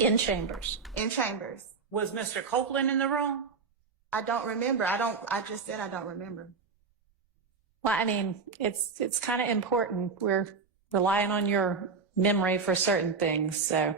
In chambers. In chambers. Was Mr. Copeland in the room? I don't remember. I just said I don't remember. Well, I mean, it's kind of important. We're relying on your memory for certain things, so.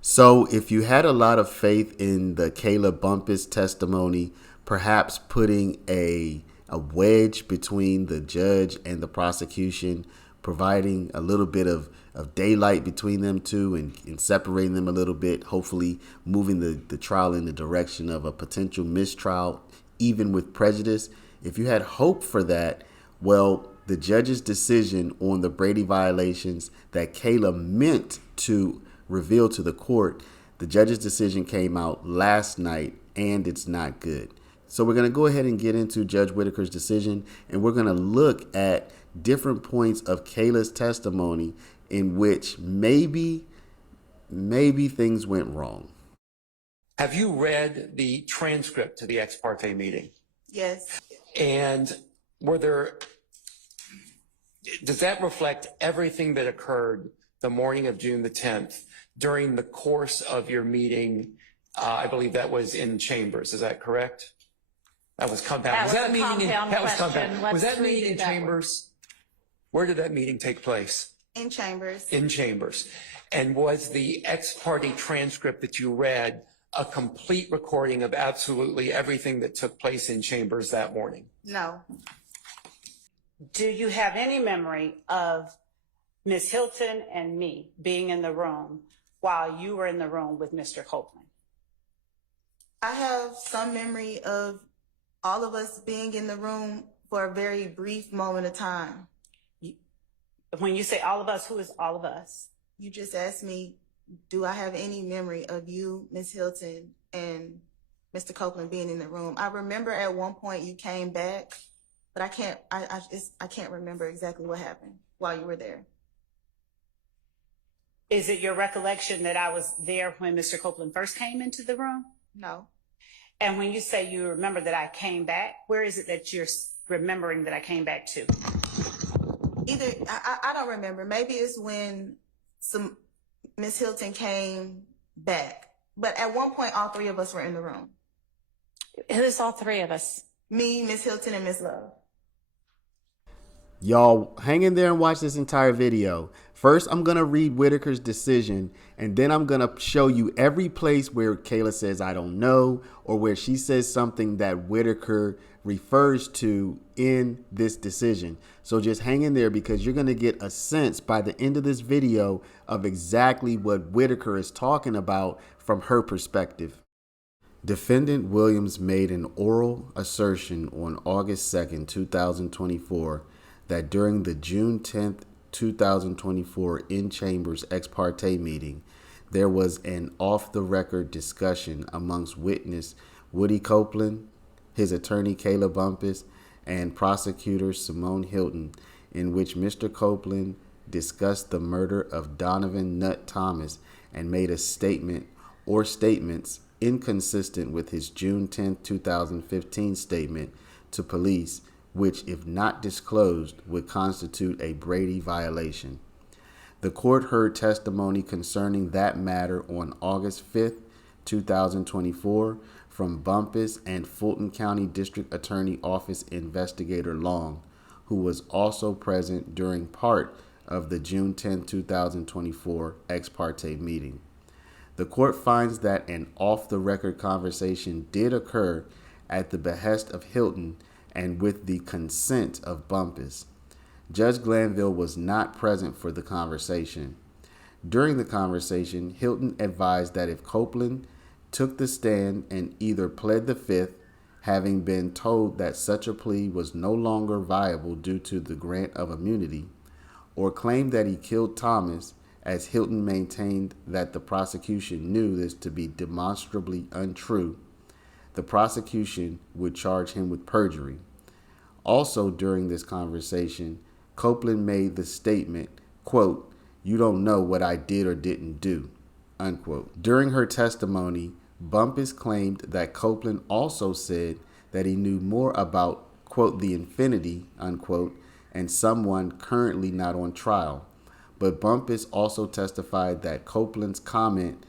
So if you had a lot of faith in the Kayla Bumpus testimony, perhaps putting a wedge between the judge and the prosecution, providing a little bit of daylight between them two and separating them a little bit, hopefully moving the trial in the direction of a potential mistrial, even with prejudice. If you had hope for that, well, the judge's decision on the Brady violations that Kayla meant to reveal to the court, the judge's decision came out last night and it's not good. So we're going to go ahead and get into Judge Whitaker's decision, and we're going to look at different points of Kayla's testimony in which maybe things went wrong. Have you read the transcript to the ex parte meeting? Yes. And does that reflect everything that occurred the morning of June the 10th during the course of your meeting? I believe that was in chambers. Is that correct? That was compound. Was that meeting in chambers? Where did that meeting take place? In chambers. In chambers. And was the ex parte transcript that you read a complete recording of absolutely everything that took place in chambers that morning? No. Do you have any memory of Ms. Hilton and me being in the room while you were in the room with Mr. Copeland? I have some memory of all of us being in the room for a very brief moment of time. When you say all of us, who is all of us? You just asked me, do I have any memory of you, Ms. Hilton, and Mr. Copeland being in the room? I remember at one point you came back, but I can't remember exactly what happened while you were there. Is it your recollection that I was there when Mr. Copeland first came into the room? No. And when you say you remember that I came back, where is it that you're remembering that I came back to? I don't remember. Maybe it's when Miss Hilton came back. But at one point, all three of us were in the room. Who's all three of us? Me, Miss Hilton, and Miss Love. Y'all hang in there and watch this entire video. First, I'm going to read Whitaker's decision, and then I'm going to show you every place where Kayla says, I don't know, or where she says something that Whitaker refers to in this decision. So just hang in there, because you're going to get a sense by the end of this video of exactly what Whitaker is talking about from her perspective. Defendant Williams made an oral assertion on August 2nd, 2024, that during the June 10th, 2024 in chambers ex parte meeting, there was an off-the-record discussion amongst witness Woody Copeland, his attorney Kayla Bumpus, and prosecutor Simone Hilton, in which Mr. Copeland discussed the murder of Donovan Nutt Thomas and made a statement or statements inconsistent with his June 10, 2015 statement to police, which, if not disclosed, would constitute a Brady violation. The court heard testimony concerning that matter on August 5th, 2024, from Bumpus and Fulton County District Attorney Office Investigator Long, who was also present during part of the June 10, 2024 ex parte meeting. The court finds that an off-the-record conversation did occur at the behest of Hilton and with the consent of Bumpus. Judge Glanville was not present for the conversation. During the conversation, Hilton advised that if Copeland took the stand and either pled the fifth, having been told that such a plea was no longer viable due to the grant of immunity, or claimed that he killed Thomas, as Hilton maintained that the prosecution knew this to be demonstrably untrue, the prosecution would charge him with perjury. Also during this conversation, Copeland made the statement, quote, "You don't know what I did or didn't do," unquote. During her testimony, Bumpus claimed that Copeland also said that he knew more about, quote, the Infinity, unquote, and someone currently not on trial. But Bumpus also testified that Copeland's comment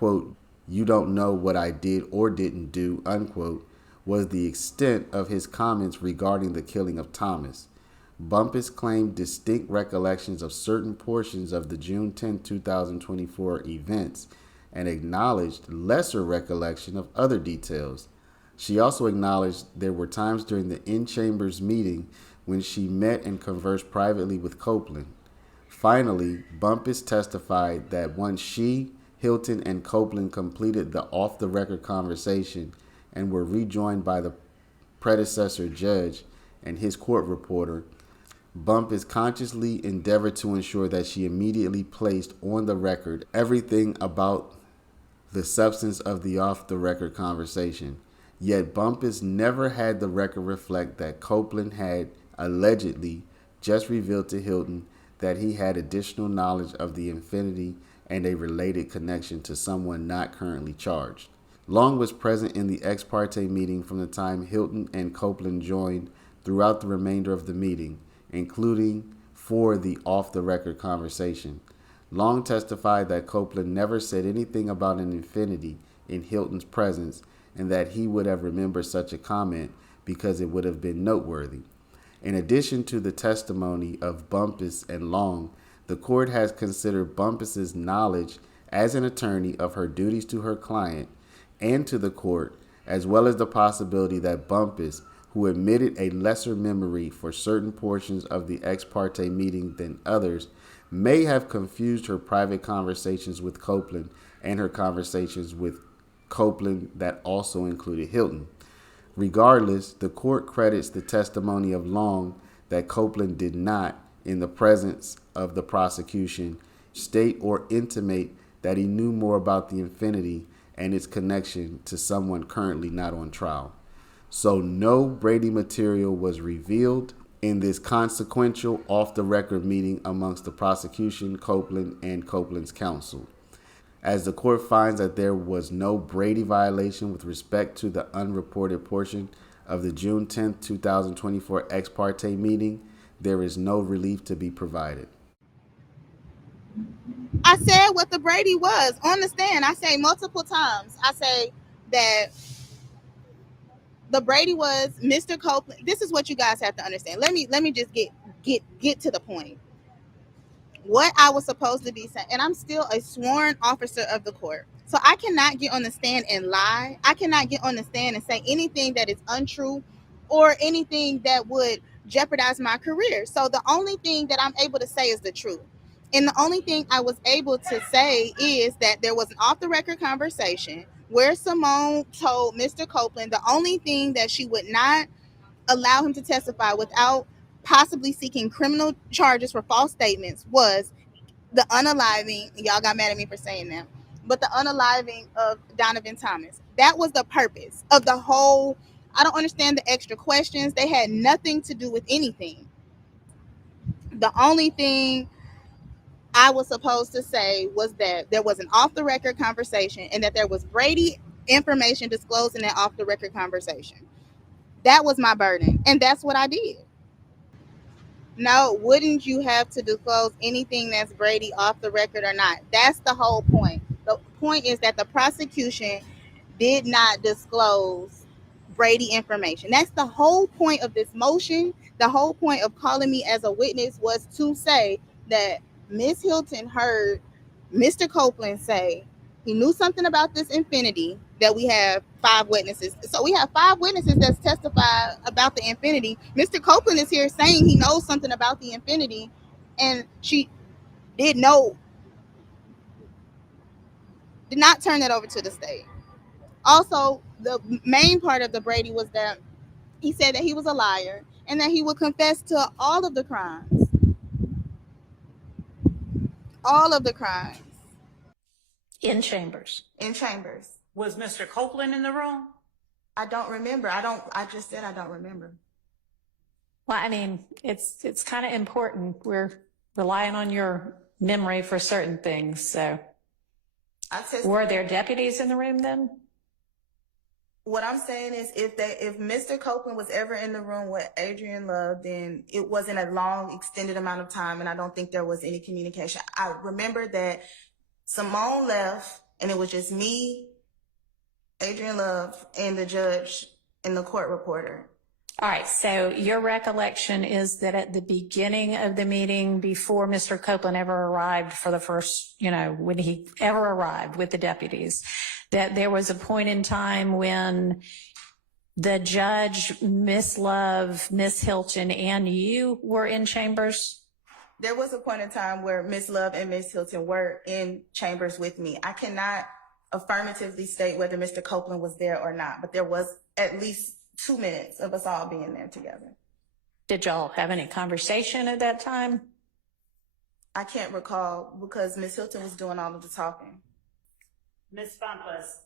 quote, "You don't know what I did or didn't do," unquote, was the extent of his comments regarding the killing of Thomas. Bumpus claimed distinct recollections of certain portions of the June 10, 2024 events and acknowledged lesser recollection of other details. She also acknowledged there were times during the in-chambers meeting when she met and conversed privately with Copeland. Finally, Bumpus testified that once she, Hilton, and Copeland completed the off-the-record conversation and were rejoined by the predecessor judge and his court reporter, Bumpus consciously endeavored to ensure that she immediately placed on the record everything about the substance of the off-the-record conversation. Yet Bumpus never had the record reflect that Copeland had allegedly just revealed to Hilton that he had additional knowledge of the Infinity and a related connection to someone not currently charged. Long was present in the ex parte meeting from the time Hilton and Copeland joined throughout the remainder of the meeting, including for the off-the-record conversation. Long testified that Copeland never said anything about an infinity in Hilton's presence and that he would have remembered such a comment because it would have been noteworthy. In addition to the testimony of Bumpus and Long, the court has considered Bumpus's knowledge as an attorney of her duties to her client and to the court, as well as the possibility that Bumpus, who admitted a lesser memory for certain portions of the ex parte meeting than others, may have confused her private conversations with Copeland and her conversations with Copeland that also included Hilton. Regardless, the court credits the testimony of Long that Copeland did not, in the presence of the prosecution, state or intimate that he knew more about the Infinity and its connection to someone currently not on trial. So no Brady material was revealed in this consequential off-the-record meeting amongst the prosecution, Copeland, and Copeland's counsel. As the court finds that there was no Brady violation with respect to the unreported portion of the June 10, 2024 ex parte meeting, there is no relief to be provided. I said what the Brady was on the stand. I say multiple times. I say that the Brady was Mr. Copeland. This is what you guys have to understand. Let me just get to the point. What I was supposed to be saying, and I'm still a sworn officer of the court. So I cannot get on the stand and lie. I cannot get on the stand and say anything that is untrue or anything that would jeopardize my career. So the only thing that I'm able to say is the truth. And the only thing I was able to say is that there was an off-the-record conversation where Simone told Mr. Copeland the only thing that she would not allow him to testify without possibly seeking criminal charges for false statements was the unaliving, y'all got mad at me for saying that, but the unaliving of Donovan Thomas. That was the purpose of the whole. I don't understand the extra questions. They had nothing to do with anything. The only thing I was supposed to say was that there was an off-the-record conversation and that there was Brady information disclosed in that off-the-record conversation. That was my burden, and that's what I did. No, wouldn't you have to disclose anything that's Brady off the record or not? That's the whole point. The point is that the prosecution did not disclose Brady information. That's the whole point of this motion. The whole point of calling me as a witness was to say that Miss Hilton heard Mr. Copeland say he knew something about this Infinity, that we have 5 witnesses. So we have 5 witnesses that's testified about the Infinity. Mr. Copeland is here saying he knows something about the Infinity, and she did not turn that over to the state. Also, the main part of the Brady was that he said that he was a liar and that he would confess to all of the crimes. All of the crimes. In chambers. In chambers. Was Mr. Copeland in the room? I don't remember. I just said I don't remember. Well, I mean, it's kind of important. We're relying on your memory for certain things. So were there deputies in the room then? What I'm saying is if Mr. Copeland was ever in the room with Adrian Love, then it wasn't a long, extended amount of time, and I don't think there was any communication. I remember that Simone left And it was just me, Adrian Love, and the judge and the court reporter. All right, so your recollection is that at the beginning of the meeting, before Mr. Copeland ever arrived for the first, when he ever arrived with the deputies, that there was a point in time when the judge, Miss Love, Miss Hilton, and you were in chambers? There was a point in time where Miss Love and Miss Hilton were in chambers with me. I cannot affirmatively state whether Mr. Copeland was there or not, but there was at least 2 minutes of us all being there together. Did y'all have any conversation at that time? I can't recall because Miss Hilton was doing all of the talking. Ms. Bumpus,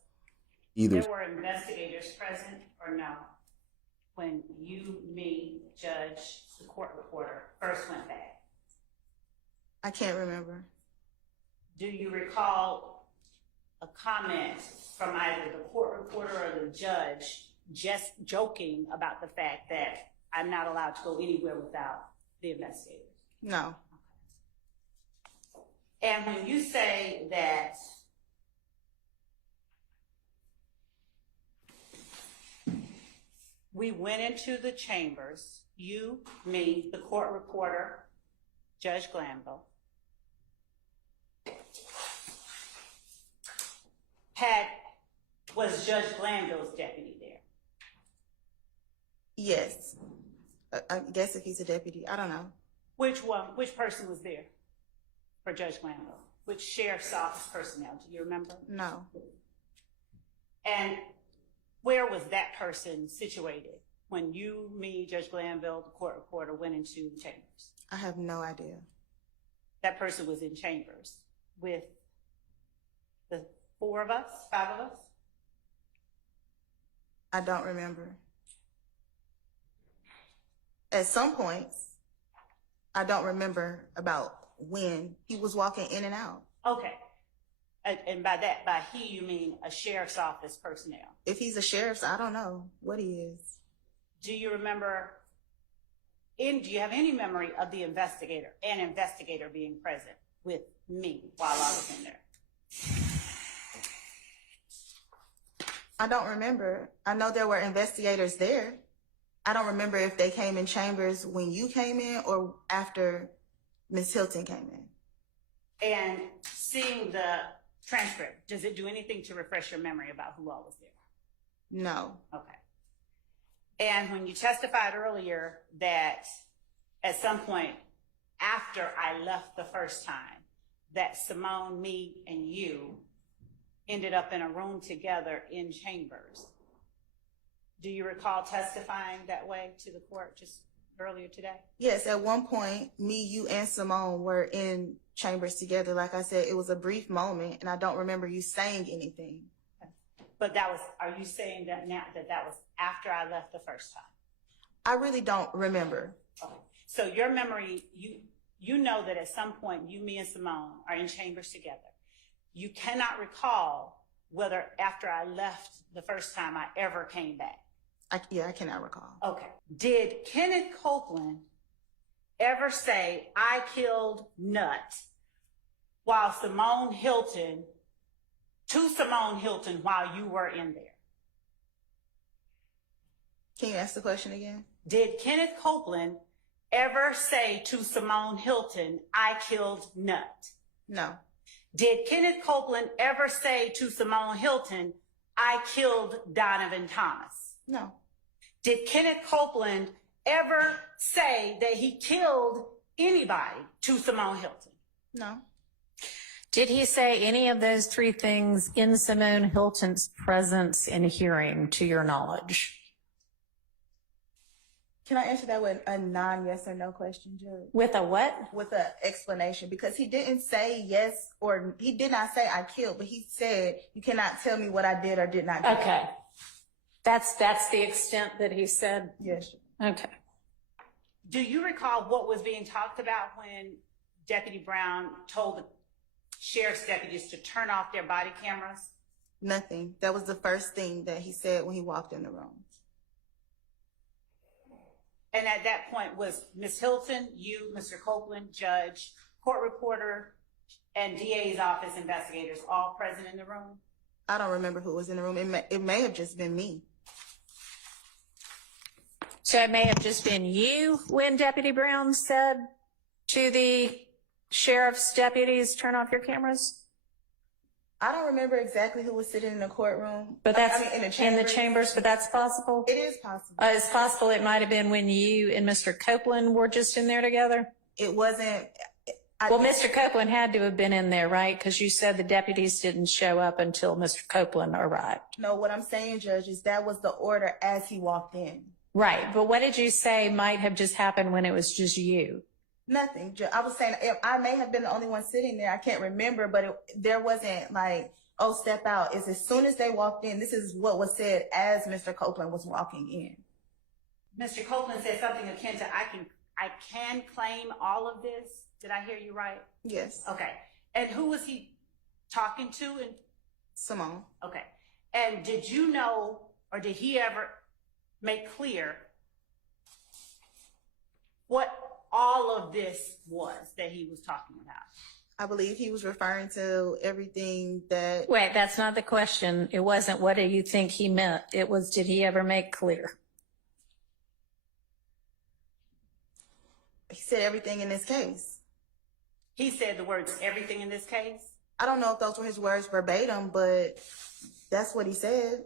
Either. there were investigators present or no when you, me, judge, the court reporter first went back? I can't remember. Do you recall a comment from either the court reporter or the judge just joking about the fact that I'm not allowed to go anywhere without the investigators? No. And when you say that we went into the chambers, you, me, the court reporter, Judge Glanville, was Judge Glanville's deputy there? Yes. I guess if he's a deputy, I don't know. Which person was there for Judge Glanville? Which sheriff's office personnel, do you remember? No. And where was that person situated when you, me, Judge Glanville, the court reporter went into the chambers? I have no idea. That person was in chambers with the 4 of us, 5 of us? I don't remember. At some points, I don't remember about when he was walking in and out. Okay. And by he, you mean a sheriff's office personnel? If he's a sheriff's, I don't know what he is. Do you remember, do you have any memory of the investigator being present with me while I was in there? I don't remember. I know there were investigators there. I don't remember if they came in chambers when you came in or after Ms. Hilton came in. And seeing the transcript, does it do anything to refresh your memory about who all was there? No. Okay. And when you testified earlier that at some point after I left the first time, that Simone, me, and you ended up in a room together in chambers. Do you recall testifying that way to the court just earlier today? Yes, at one point, me, you, and Simone were in chambers together. Like I said, it was a brief moment, and I don't remember you saying anything. But are you saying that now that was after I left the first time? I really don't remember. Okay. So your memory, you know that at some point you, me, and Simone are in chambers together. You cannot recall whether after I left the first time I ever came back. I cannot recall. Okay. Did Kenneth Copeland ever say, I killed Nut while Simone Hilton while you were in there? Can you ask the question again? Did Kenneth Copeland ever say to Simone Hilton, I killed Nut? No. Did Kenneth Copeland ever say to Simone Hilton, I killed Donovan Thomas? No. Did Kenneth Copeland ever say that he killed anybody to Simone Hilton? No. Did he say any of those 3 things in Simone Hilton's presence and hearing, to your knowledge? Can I answer that with a non-yes or no question, Judge? With a what? With an explanation, because he didn't say yes, or he did not say I killed, but he said, you cannot tell me what I did or did not do. Okay. That's the extent that he said? Yes. Okay. Do you recall what was being talked about when Deputy Brown told the sheriff's deputies to turn off their body cameras? Nothing. That was the first thing that he said when he walked in the room. And at that point was Ms. Hilton, you, Mr. Copeland, judge, court reporter, and DA's office investigators all present in the room? I don't remember who was in the room. It may have just been me. So it may have just been you when Deputy Brown said to the sheriff's deputies, turn off your cameras? I don't remember exactly who was sitting in the courtroom. But that's I mean, in the chambers, but that's possible? It is possible. It's possible it might have been when you and Mr. Copeland were just in there together? It wasn't. Well, Mr. Copeland had to have been in there, right? Because you said the deputies didn't show up until Mr. Copeland arrived. No, what I'm saying, Judge, is that was the order as he walked in. Right, but what did you say might have just happened when it was just you? Nothing. I was saying I may have been the only one sitting there. I can't remember, but there wasn't like, oh, step out. It's as soon as they walked in, this is what was said as Mr. Copeland was walking in. Mr. Copeland said something akin to, I can claim all of this. Did I hear you right? Yes. Okay. And who was he talking to? And Simone. okay. And did you know, or did he ever make clear what all of this was that he was talking about? I believe he was referring to everything that. Wait, that's not the question. It wasn't what do you think he meant. It was, did he ever make clear? He said everything in this case. He said the words, everything in this case? I don't know if those were his words verbatim, but that's what he said.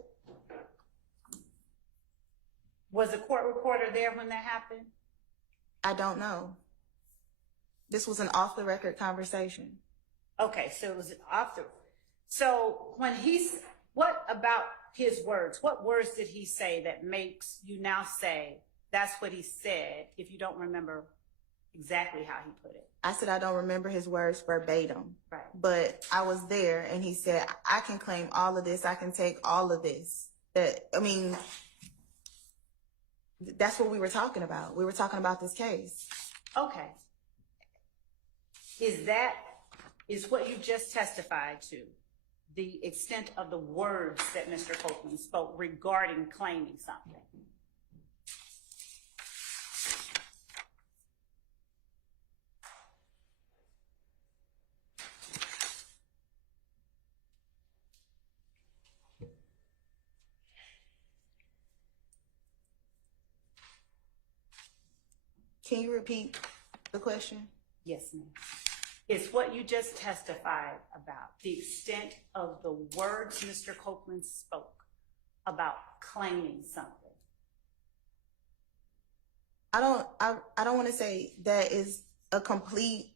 Was the court reporter there when that happened? I don't know. This was an off the record conversation. Okay, so it was off the. So when what about his words? What words did he say that makes you now say that's what he said if you don't remember exactly how he put it? I said I don't remember his words verbatim. Right. But I was there and he said, I can claim all of this. I can take all of this. That's what we were talking about. We were talking about this case. Okay. Is what you just testified to the extent of the words that Mr. Copeland spoke regarding claiming something? Can you repeat the question? Yes, ma'am. It's what you just testified about, the extent of the words Mr. Copeland spoke about claiming something. I don't want to say that is a complete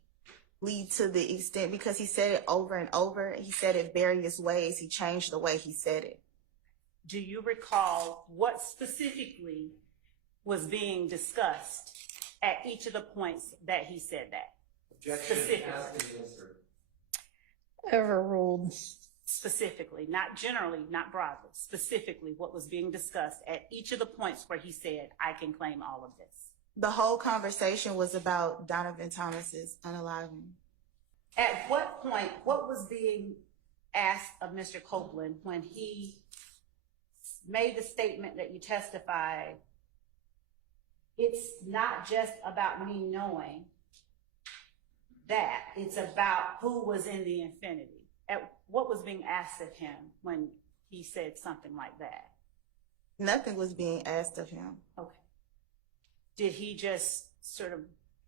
lead to the extent because he said it over and over. He said it various ways. He changed the way he said it. Do you recall what specifically was being discussed at each of the points that he said that? Overruled. Specifically, not generally, not broadly, specifically what was being discussed at each of the points where he said, I can claim all of this. The whole conversation was about Donovan Thomas's unaliving. At what point, what was being asked of Mr. Copeland when he made the statement that you testified, it's not just about me knowing that, it's about who was in the infinity. What was being asked of him when he said something like that? Nothing was being asked of him. Okay. Did he just sort of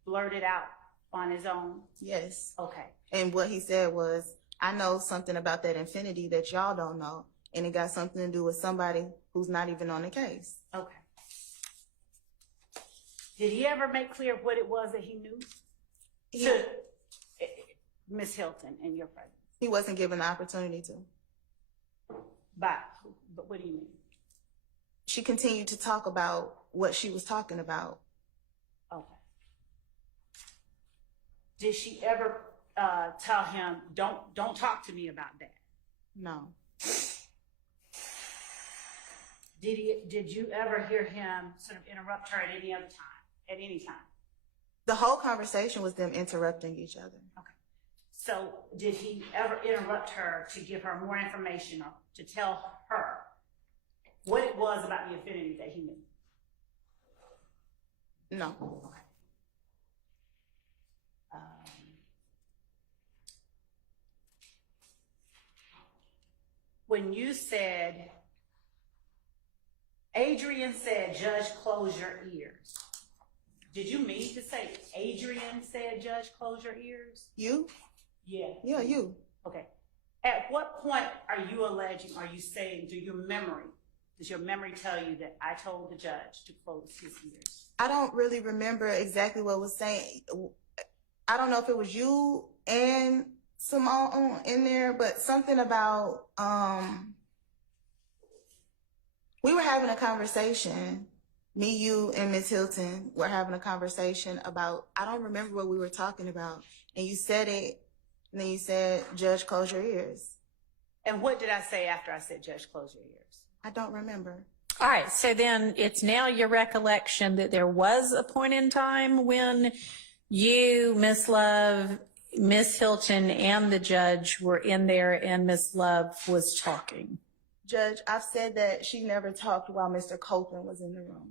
blurt it out on his own? Yes. Okay. And what he said was, I know something about that infinity that y'all don't know, and it got something to do with somebody who's not even on the case. Okay. Did he ever make clear what it was that he knew? To Ms. Hilton in your presence? He wasn't given the opportunity to. But what do you mean? She continued to talk about what she was talking about. Okay. Did she ever tell him, don't talk to me about that? No. Did you ever hear him sort of interrupt her at any other time, at any time? The whole conversation was them interrupting each other. Okay. So did he ever interrupt her to give her more information or to tell her what it was about the infinity that he knew? No. Okay. when you said, Adrian said, Judge, close your ears. Did you mean to say Adrian said, Judge, close your ears? You? Yeah. Yeah, you. Okay. At what point are you alleging, are you saying, does your memory tell you that I told the judge to close his ears? I don't really remember exactly what was saying. I don't know if it was you and Simone in there, but something about, we were having a conversation. Me, you, and Miss Hilton were having a conversation about, I don't remember what we were talking about. And you said it, and then you said, Judge, close your ears. And what did I say after I said, Judge, close your ears? I don't remember. All right, so then it's now your recollection that there was a point in time when you, Miss Love, Miss Hilton, and the judge were in there and Miss Love was talking. Judge, I've said that she never talked while Mr. Copeland was in the room.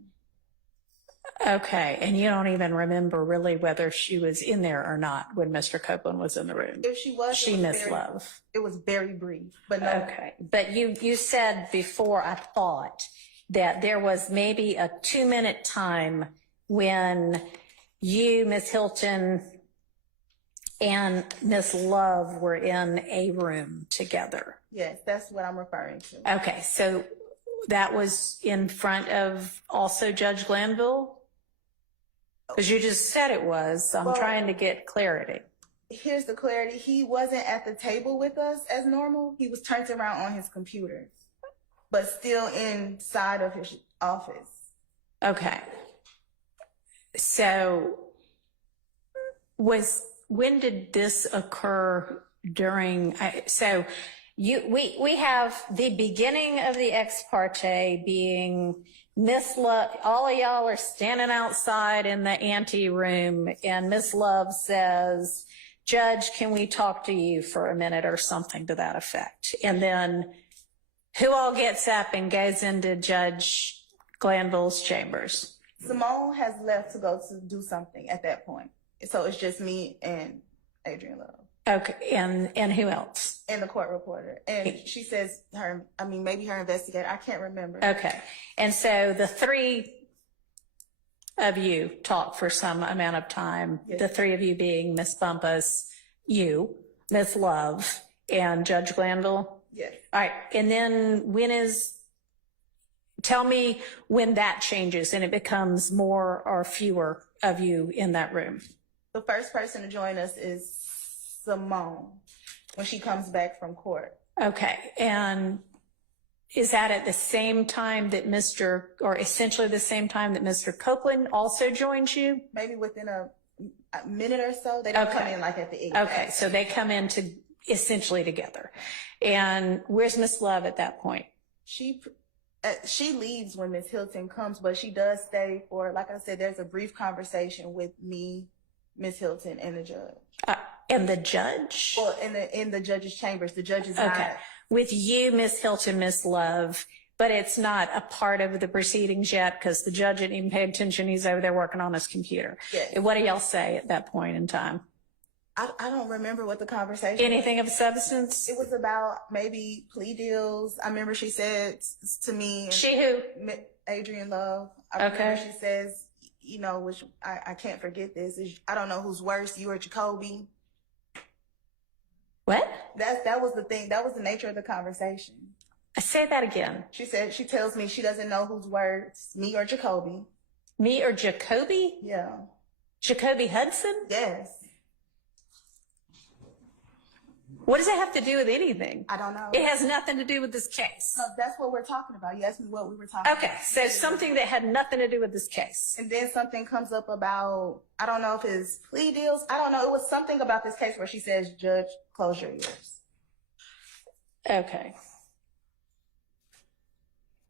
Okay, and you don't even remember really whether she was in there or not when Mr. Copeland was in the room. If she was, She Miss Love. It was very brief, but no. Okay, but you said before, I thought, that there was maybe a 2-minute time when you, Miss Hilton, and Miss Love were in a room together. Yes, that's what I'm referring to. Okay, so that was in front of also Judge Glanville? Because you just said it was, so I'm Well, trying to get clarity. Here's the clarity. He wasn't at the table with us as normal. He was turned around on his computer, but still inside of his office. Okay. So when did this occur during, so we have the beginning of the ex parte being Miss Love, all of y'all are standing outside in the ante room and Miss Love says, Judge, can we talk to you for a minute or something to that effect? And then who all gets up and goes into Judge Glanville's chambers? Simone has left to go to do something at that point. So it's just me and Adrian Love. Okay, and who else? And the court reporter. And she says maybe her investigator. I can't remember. Okay, and so the three of you talk for some amount of time, Yes. The three of you being Miss Bumpus, you, Miss Love, and Judge Glanville? Yes. All right, and then tell me when that changes and it becomes more or fewer of you in that room. The first person to join us is Simone when she comes back from court. Okay, and is that at the same time that essentially the same time that Mr. Copeland also joins you? Maybe within a minute or so. They don't come in like at the 8. Okay, so they come in essentially together. And where's Miss Love at that point? She leaves when Miss Hilton comes, but she does stay for, like I said, there's a brief conversation with me, Miss Hilton, and the judge. And the judge? Well, in the judge's chambers. The judge is Okay, not. with you, Miss Hilton, Miss Love, but it's not a part of the proceedings yet because the judge didn't even pay attention. He's over there working on his computer. Yes. What do y'all say at that point in time? I don't remember what the conversation Anything of substance? It was about maybe plea deals. I remember she said to me, She who? Adrian Love. I remember Okay. she says, which I can't forget this. I don't know who's worse, you or Jacoby. What? That was the thing. That was the nature of the conversation. Say that again. She said, she tells me she doesn't know who's worse, me or Jacoby. Me or Jacoby? Yeah. Jacoby Hudson? Yes. What does that have to do with anything? I don't know. It has nothing to do with this case. No, that's what we're talking about. You asked me what we were talking Okay, about. so something that had nothing to do with this case. And then something comes up about, I don't know if it's plea deals. I don't know. It was something about this case where she says, Judge, close your ears. Okay.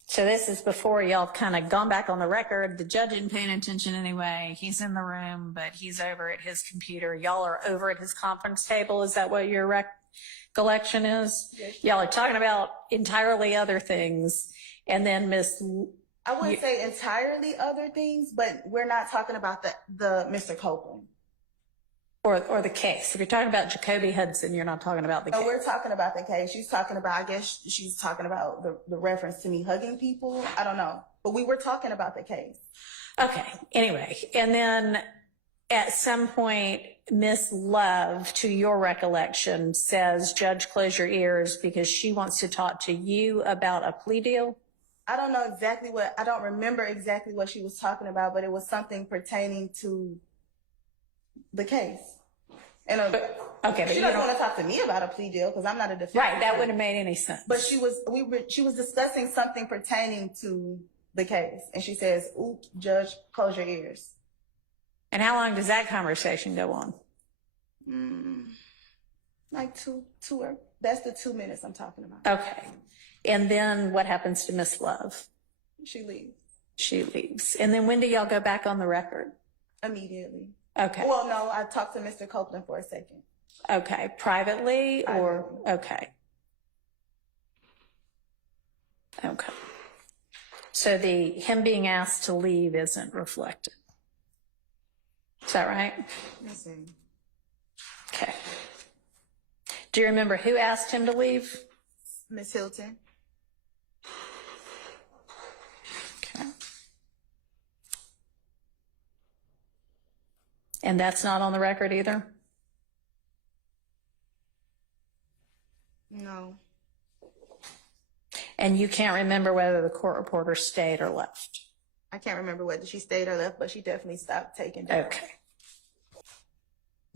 So this is before y'all kind of gone back on the record. The judge isn't paying attention anyway. He's in the room, but he's over at his computer. Y'all are over at his conference table. Is that what your recollection is? Yes. Y'all are talking about entirely other things. And then I wouldn't say entirely other things, but we're not talking about the Mr. Copeland. Or the case? If you're talking about Jacoby Hudson, you're not talking about the No, case. we're talking about the case. She's talking about, I guess she's talking about the reference to me hugging people. I don't know. But we were talking about the case. Okay, anyway. And then at some point, Miss Love, to your recollection, says, Judge, close your ears because she wants to talk to you about a plea deal. I don't know exactly I don't remember exactly what she was talking about, but it was something pertaining to the case. And Okay, but she you doesn't don't, want to talk to me about a plea deal because I'm not a defendant. right, that wouldn't have made any sense. But she was discussing something pertaining to the case, and she says, "Ooh, Judge, close your ears." And how long does that conversation go on? Like two. That's the 2 minutes I'm talking about. Okay. And then what happens to Miss Love? She leaves She leaves. And then when do y'all go back on the record? immediately. Okay. Well, no, I talked to Mr. Copeland for a second. Okay. Privately or? Privately. Okay. Okay. So him being asked to leave isn't reflected. Is that right? Let's see. Okay. Do you remember who asked him to leave? Miss Hilton. Okay. And that's not on the record either? No. And you can't remember whether the court reporter stayed or left? I can't remember whether she stayed or left, but she definitely stopped taking down. Okay.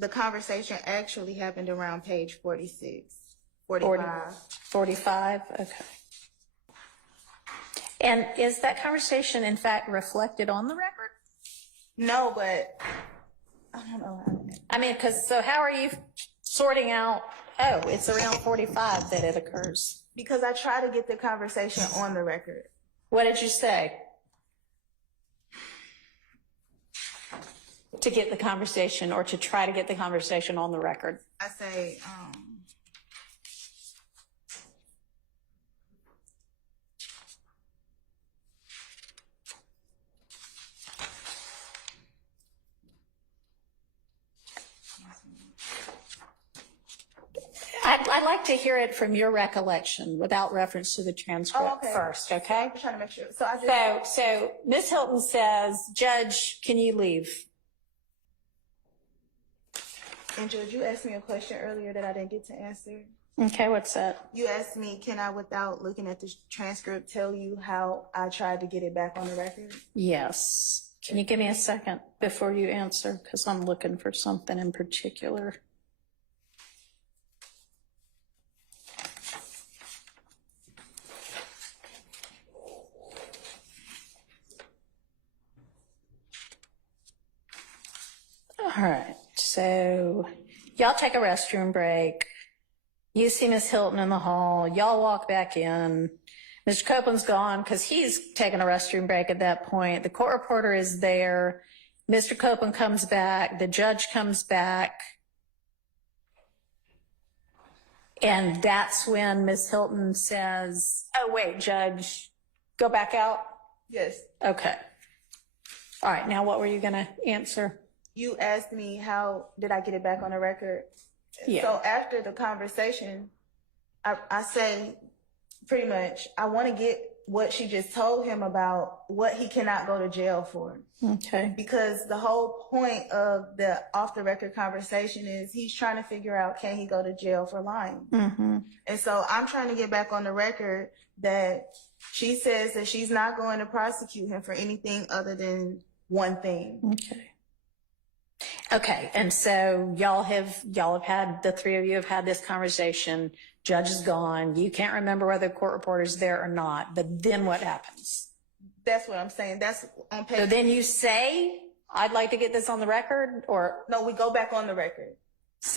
The conversation actually happened around page 46, 45. 45? Okay. And is that conversation, in fact, reflected on the record? No, but I don't know. I mean, so how are you sorting out, oh, it's around 45 that it occurs? Because I try to get the conversation on the record. What did you say? To get the conversation or to try to get the conversation on the record? I say, I'd like to hear it from your recollection without reference to the transcript first, okay? I'm trying to make sure. So I just, So Ms. Hilton says, Judge, can you leave? and Judge, you asked me a question earlier that I didn't get to answer. Okay, what's that? You asked me, can I, without looking at the transcript, tell you how I tried to get it back on the record? Yes. Can you give me a second before you answer? Because I'm looking for something in particular. All right, so y'all take a restroom break. You see Miss Hilton in the hall. Y'all walk back in. Mr. Copeland's gone because he's taking a restroom break at that point. The court reporter is there. Mr. Copeland comes back. The judge comes back. And that's when Miss Hilton says, oh, wait, Judge, go back out? Yes. Okay. All right, now what were you going to answer? You asked me how did I get it back on the record? Yeah. So after the conversation, I say pretty much, I want to get what she just told him about what he cannot go to jail for. Okay. Because the whole point of the off the record conversation is he's trying to figure out, can he go to jail for lying? Mm-hmm. And so I'm trying to get back on the record that she says that she's not going to prosecute him for anything other than one thing. Okay. Okay, and so y'all have had, the three of you have had this conversation. Judge is gone. You can't remember whether the court reporter's there or not, but then what happens? That's what I'm saying. That's on page. So then you say, I'd like to get this on the record, or? No, we go back on the record.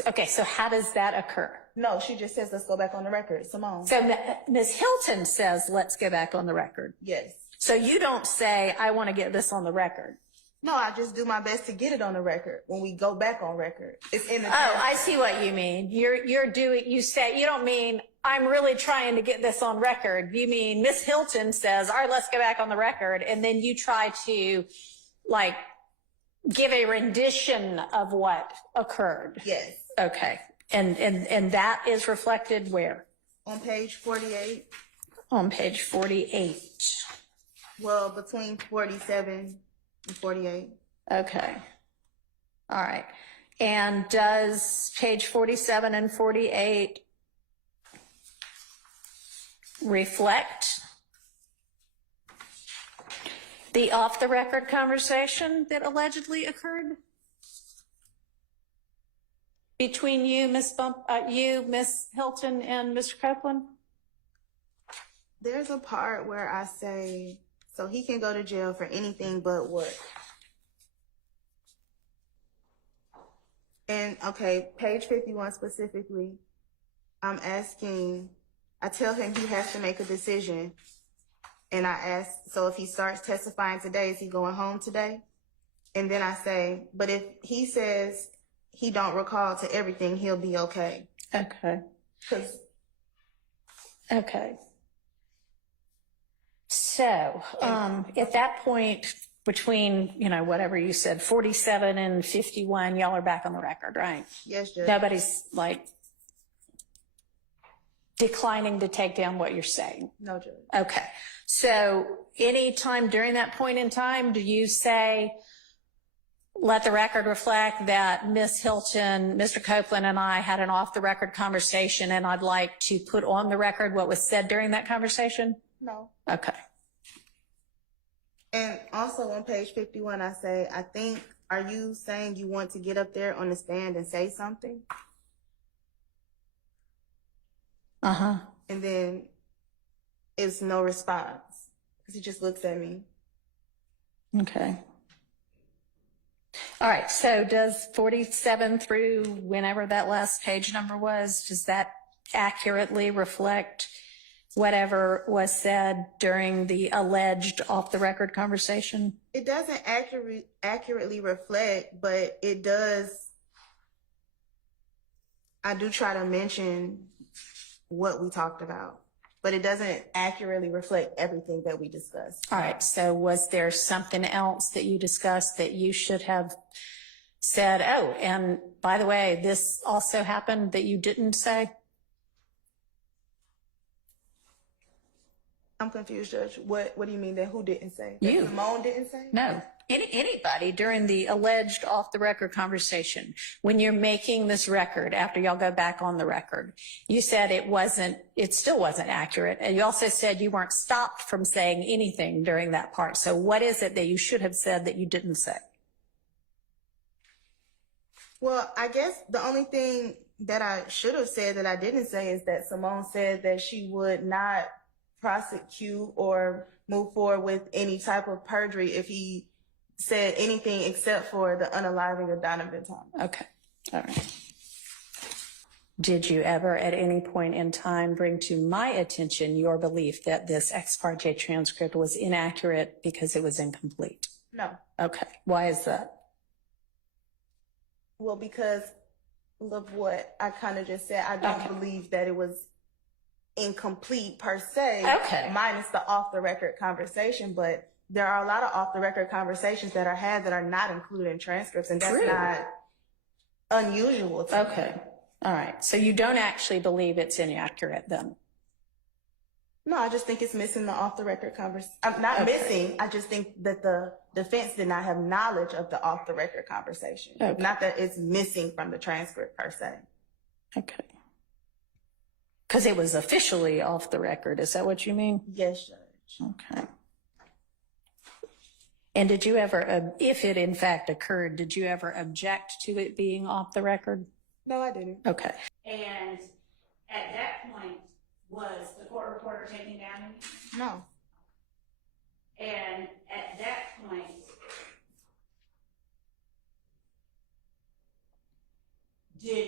Okay, so how does that occur? No, she just says, let's go back on the record. Simone. So Ms. Hilton says, let's go back on the record. Yes. So you don't say, I want to get this on the record. No, I just do my best to get it on the record when we go back on record. It's in the. Oh, I see what you mean. You say, you don't mean, I'm really trying to get this on record. You mean Miss Hilton says, all right, let's go back on the record. And then you try to like give a rendition of what occurred. Yes. Okay. And that is reflected where? On page 48. On page 48. Well, between 47 and 48. Okay. All right. And does page 47 and 48 reflect the off-the-record conversation that allegedly occurred between you, Miss Hilton, and Mr. Copeland? There's a part where I say, so he can go to jail for anything but what? And okay, page 51 specifically, I tell him he has to make a decision. And I ask, so if he starts testifying today, is he going home today? And then I say, but if he says he don't recall to everything, he'll be okay. Okay. Okay. So, at that point, between, whatever you said, 47 and 51, y'all are back on the record, right? Yes, Judge. Nobody's declining to take down what you're saying. No, Judge. Okay. So any time during that point in time, do you say, let the record reflect that Miss Hilton, Mr. Copeland, and I had an off-the-record conversation, and I'd like to put on the record what was said during that conversation? No. Okay. And also on page 51, I say, are you saying you want to get up there on the stand and say something? Uh-huh. And then it's no response because he just looks at me. Okay. All right. So does 47 through whenever that last page number was, does that accurately reflect whatever was said during the alleged off-the-record conversation? It doesn't accurately reflect, but it does. I do try to mention what we talked about, but it doesn't accurately reflect everything that we discussed. All right. So was there something else that you discussed that you should have said, oh, and by the way, this also happened that you didn't say? I'm confused, Judge. What do you mean that who didn't say? That You. Simone didn't say? No. Anybody during the alleged off-the-record conversation, when you're making this record, after y'all go back on the record, you said it still wasn't accurate. And you also said you weren't stopped from saying anything during that part. So what is it that you should have said that you didn't say? Well, I guess the only thing that I should have said that I didn't say is that Simone said that she would not prosecute or move forward with any type of perjury if he said anything except for the unaliving of Donovan Thomas. Okay. All right. Did you ever at any point in time bring to my attention your belief that this ex parte transcript was inaccurate because it was incomplete? No. Okay. Why is that? Well, because of what I kind of just said, I don't believe that it was incomplete per se, minus the off-the-record conversation, but there are a lot of off-the-record conversations that are had that are not included in transcripts, and that's not unusual to me. Okay. All right. So you don't actually believe it's inaccurate then? No, I just think it's missing the off-the-record conversation. I'm not missing. I just think that the defense did not have knowledge of the off-the-record conversation. Okay. Not that it's missing from the transcript per se. Okay. Because it was officially off the record. Is that what you mean? Yes, Judge. Okay. And did you ever, if it in fact occurred, did you ever object to it being off the record? No, I didn't. Okay. And at that point, was the court reporter taken down anything? No. And at that point, did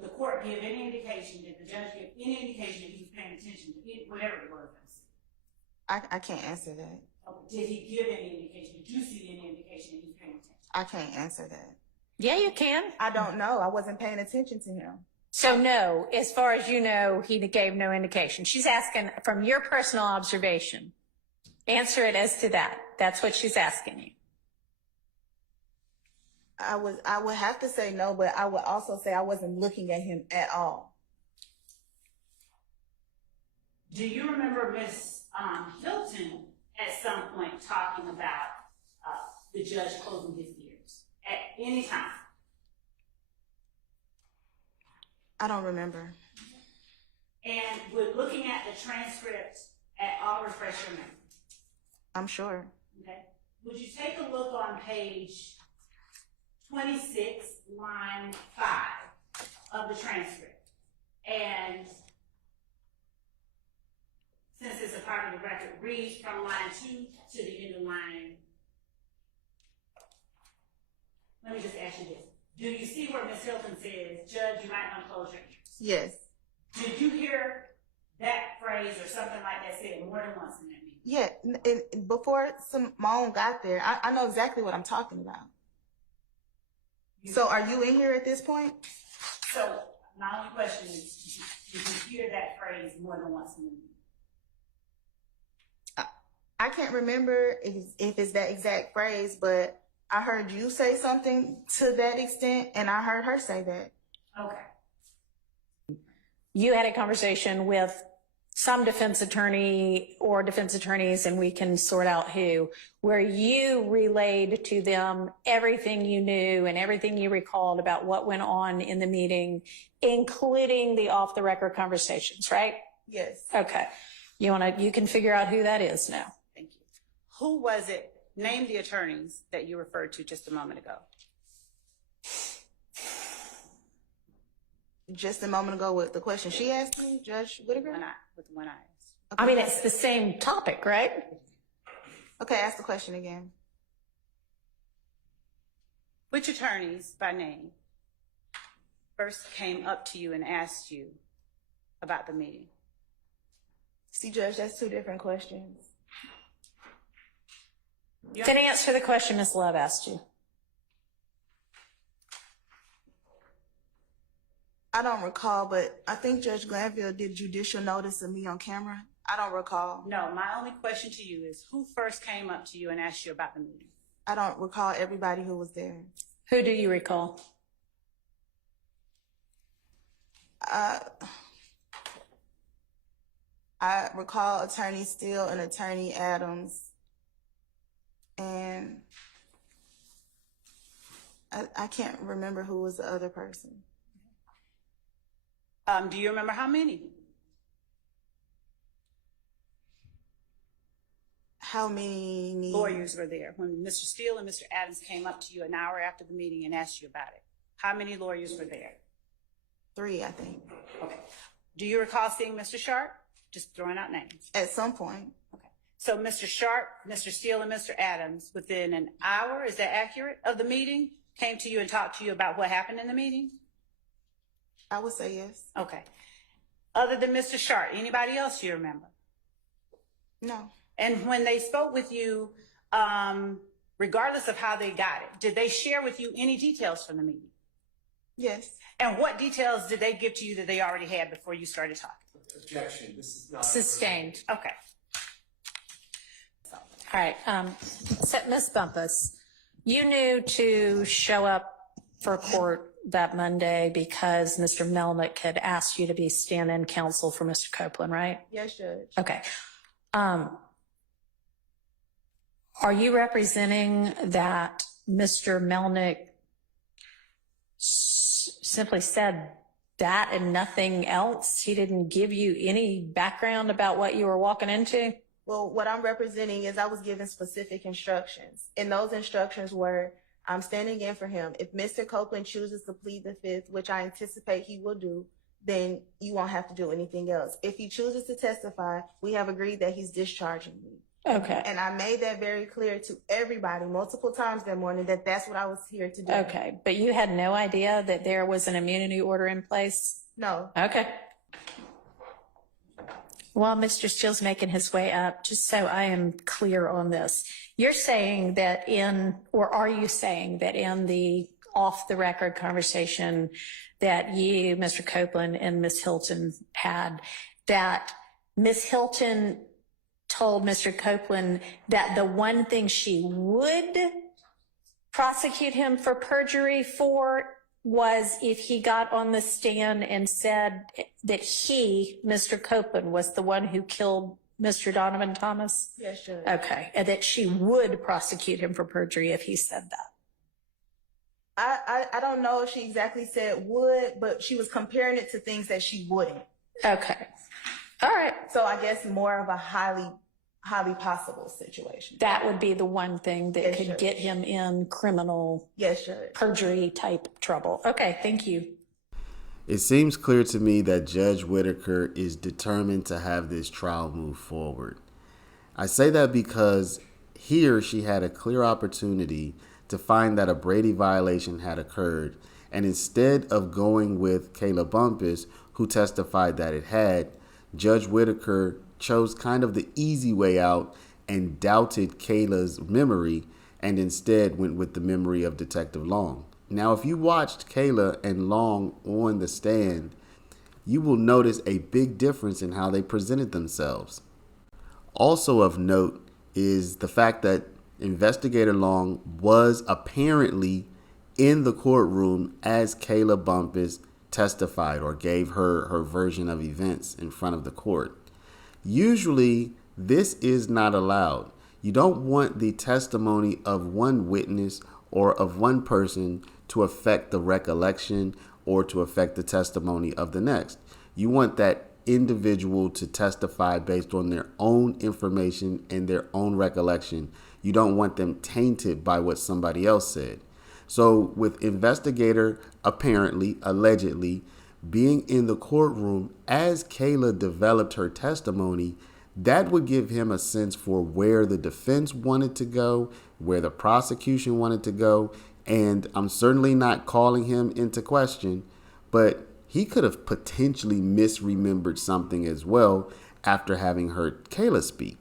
the court give any indication, did the judge give any indication that he was paying attention to it, whatever it was? I can't answer that. Did he give any indication? Did you see any indication that he was paying attention? I can't answer that. Yeah, you can. I don't know. I wasn't paying attention to him. So no, as far as you know, he gave no indication. She's asking from your personal observation. Answer it as to that. That's what she's asking you. I would have to say no, but I would also say I wasn't looking at him at all. Do you remember Ms. Hilton at some point talking about the judge closing his ears at any time? I don't remember. And would looking at the transcript at all refresh your memory? I'm sure. Okay. Would you take a look on page 26, line 5 of the transcript? And since it's a part of the record, read from line 2 to the end of line. Let me just ask you this. Do you see where Ms. Hilton says, Judge, you might want to close your ears? Yes. Did you hear that phrase or something like that said more than once in that meeting? Yeah, and before Simone got there, I know exactly what I'm talking about. So are you in here at this point? So my only question is, did you hear that phrase more than once in the meeting? I can't remember if it's that exact phrase, but I heard you say something to that extent, and I heard her say that. Okay. You had a conversation with some defense attorney or defense attorneys, and we can sort out who, where you relayed to them everything you knew and everything you recalled about what went on in the meeting, including the off the record conversations, right? Yes. Okay. You can figure out who that is now. Thank you. Who was it? Name the attorneys that you referred to just a moment ago. Just a moment ago with the question she asked me, Judge Whitaker? With the one I asked. I mean, it's the same topic, right? Okay, ask the question again. Which attorneys by name first came up to you and asked you about the meeting? See, Judge, that's two different questions. Then answer the question Ms. Love asked you. I don't recall, but I think Judge Glanville did judicial notice of me on camera. I don't recall. No, my only question to you is who first came up to you and asked you about the meeting? I don't recall everybody who was there. Who do you recall? I recall Attorney Steele and Attorney Adams. And I can't remember who was the other person. Do you remember how many? How many Lawyers were there when Mr. Steele and Mr. Adams came up to you an hour after the meeting and asked you about it? How many lawyers were there? 3, I think. Okay. Do you recall seeing Mr. Sharp? Just throwing out names. At some point. Okay. So Mr. Sharp, Mr. Steele, and Mr. Adams, within an hour, is that accurate, of the meeting, came to you and talked to you about what happened in the meeting? I would say yes. Okay. Other than Mr. Sharp, anybody else you remember? No. And when they spoke with you, regardless of how they got it, did they share with you any details from the meeting? Yes. And what details did they give to you that they already had before you started talking? Objection. This is not Sustained. Okay. All right. So, Ms. Bumpus, you knew to show up for court that Monday because Mr. Melnick had asked you to be stand-in counsel for Mr. Copeland, right? Yes, Judge. Okay. Are you representing that Mr. Melnick simply said that and nothing else? He didn't give you any background about what you were walking into? Well, what I'm representing is I was given specific instructions. And those instructions were, I'm standing in for him. If Mr. Copeland chooses to plead the fifth, which I anticipate he will do, then you won't have to do anything else. If he chooses to testify, we have agreed that he's discharging me. Okay. And I made that very clear to everybody multiple times that morning that that's what I was here to do. Okay. But you had no idea that there was an immunity order in place? No. Okay. While Mr. Steele's making his way up, just so I am clear on this, you're saying that are you saying that in the off the record conversation that you, Mr. Copeland, and Ms. Hilton had, that Ms. Hilton told Mr. Copeland that the one thing she would prosecute him for perjury for was if he got on the stand and said that he, Mr. Copeland, was the one who killed Mr. Donovan Thomas? Yes, Judge. Okay, and that she would prosecute him for perjury if he said that. I don't know if she exactly said would, but she was comparing it to things that she wouldn't. Okay, all right. So I guess more of a highly possible situation. That would be the one thing that Yes, could Judge. get him in criminal Yes, Judge. perjury type trouble. Okay, thank you. It seems clear to me that Judge Whitaker is determined to have this trial move forward. I say that because here she had a clear opportunity to find that a Brady violation had occurred, and instead of going with Kayla Bumpus, who testified that it had, Judge Whitaker chose kind of the easy way out and doubted Kayla's memory and instead went with the memory of Detective Long. Now, if you watched Kayla and Long on the stand, you will notice a big difference in how they presented themselves. Also of note is the fact that Investigator Long was apparently in the courtroom as Kayla Bumpus testified or gave her version of events in front of the court. Usually, this is not allowed. You don't want the testimony of one witness or of one person to affect the recollection or to affect the testimony of the next. You want that individual to testify based on their own information and their own recollection. You don't want them tainted by what somebody else said. So with investigator apparently, allegedly, being in the courtroom as Kayla developed her testimony, that would give him a sense for where the defense wanted to go, where the prosecution wanted to go. And I'm certainly not calling him into question, but he could have potentially misremembered something as well after having heard Kayla speak.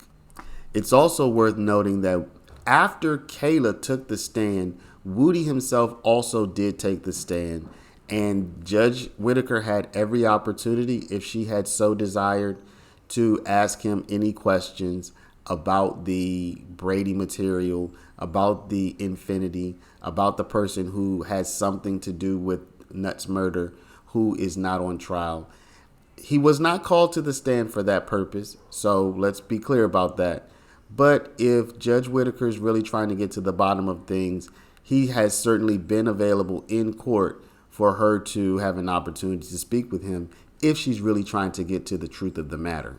It's also worth noting that after Kayla took the stand, Woody himself also did take the stand, and Judge Whitaker had every opportunity, if she had so desired, to ask him any questions about the Brady material, about the Infinity, about the person who has something to do with Nutt's murder, who is not on trial. He was not called to the stand for that purpose, so let's be clear about that. But if Judge Whitaker is really trying to get to the bottom of things, he has certainly been available in court for her to have an opportunity to speak with him if she's really trying to get to the truth of the matter.